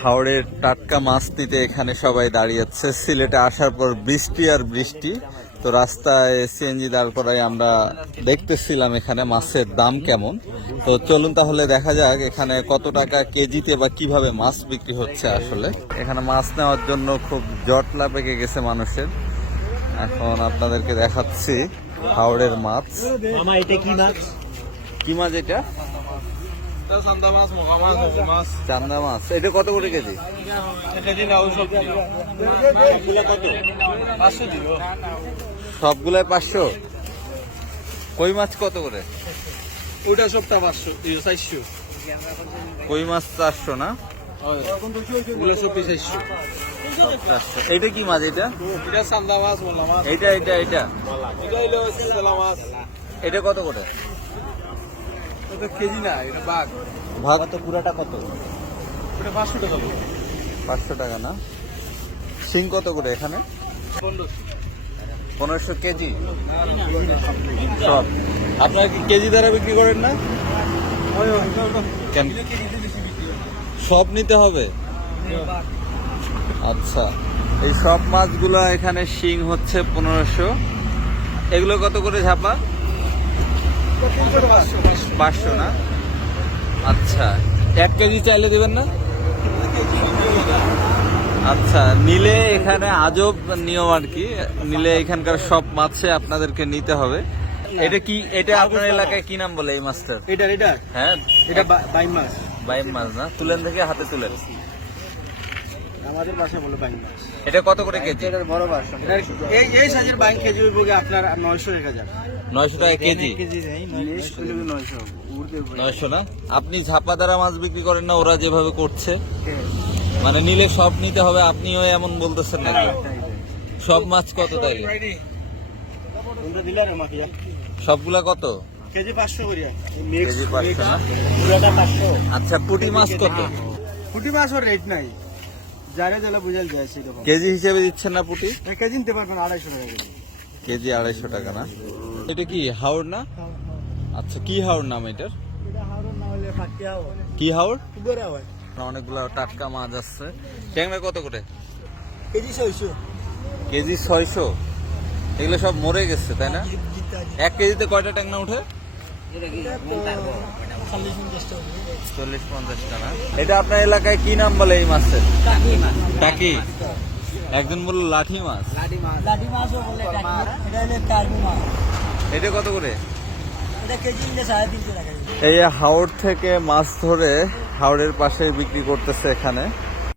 হাওড়ের টাটকা মাছ নিতে এখানে সবাই দাঁড়িয়েছে। সিলেটে আসার পর বৃষ্টি আর বৃষ্টি, তো রাস্তায় সিএনজি দাঁড় করায় আমরা দেখতেছিলাম এখানে মাছের দাম কেমন। তো চলুন তাহলে দেখা যাক এখানে কত টাকা কেজিতে বা কিভাবে মাছ বিক্রি হচ্ছে। আসলে এখানে মাছ নেওয়ার জন্য খুব জটলা পেকে গেছে মানুষের। এখন আপনাদেরকে দেখাচ্ছি হাওড়ের মাছ। এটা কি মাছ? কি মাছ এটা? চান্দা মাছ, মোকা মাছ, মাছ। চান্দা মাছ। এটা কত করে কেজি? সবগুলাই 500। কই মাছ কত করে? ওইটা সবটা 500, 400। কই মাছ 400 না? ওগুলো সব 400। 400। এটা কি মাছ? এটা এটা চান্দা মাছ, মোলা মাছ। এটা এটা এটা এটা হলো সেলা মাছ। এটা কত করে? এটা কেজি না, এটা বাঘ। ভাত তো পুরাটা কত? এটা 500 টাকা। 500 টাকা না? শিং কত করে এখানে? 1500 কেজি সব। আপনারা কি কেজি দ্বারা বিক্রি করেন না? কেন? সব নিতে হবে? আচ্ছা, এই সব মাছগুলো এখানে শিং হচ্ছে 1500। এগুলো কত করে ঝাপা? 500 না? আচ্ছা, 1 কেজি চাইলে দিবেন না? আচ্ছা, নিলে এখানে আজব নিয়ম আর কি। নিলে এখানকার সব মাছে আপনাদেরকে নিতে হবে। এটা কি? এটা আপনার এলাকায় কি নাম বলে এই মাছটার? এটা হ্যাঁ, এটা বাইম মাছ। বাইম মাছ না? তুলেন থেকে হাতে তুলেন। আমাদের ভাষা বলে বাইম মাছ। এটা কত করে কেজি? এটার বড় ভাষা। এই সাইজের বাইম কেজি হইব আপনার 900 টাকা যাবে। 900 টাকা কেজি? 900 900 না? আপনি ঝাপা দ্বারা মাছ বিক্রি করেন না ওরা যেভাবে করছে? মানে নিলে সব নিতে হবে, আপনিও এমন বলতেছেন নাকি? সব মাছ কত তাইলে? সবগুলা কত? কেজি 500 করিয়া। কেজি 500 না? পুরাটা 500। আচ্ছা, পুঁটি মাছ কত? পুঁটি মাছের রেট নাই, যারা জেলা বুঝাল যায় সেরকম। কেজি হিসেবে দিচ্ছেন না পুঁটি? কেজি নিতে পারবেন 250 টাকা কেজি। কেজি 250 টাকা না? এটা কি হাওড় না? আচ্ছা, কি হাওড় নাম এটার? এটা হাওড় না হলে ফাটিয়া হয়। কি হাওড়? কুবেরা হয়। অনেকগুলো টাটকা মাছ আছে। ট্যাংরা কত করে? কেজি 600। কেজি 600? এগুলো সব মরে গেছে তাই না? 1 কেজিতে কয়টা ট্যাংরা উঠে? 40-50 টাকা। এটা আপনার এলাকায় কি নাম বলে এই মাছের? টাকি। একজন বলল লাঠি মাছ। লাঠি মাছও বলে টাকি। এটা হলো কার্গো মাছ। এটা কত করে? এটা কেজি নিলে 350 টাকা। এই হাওড় থেকে মাছ ধরে হাওড়ের পাশে বিক্রি করতেছে এখানে।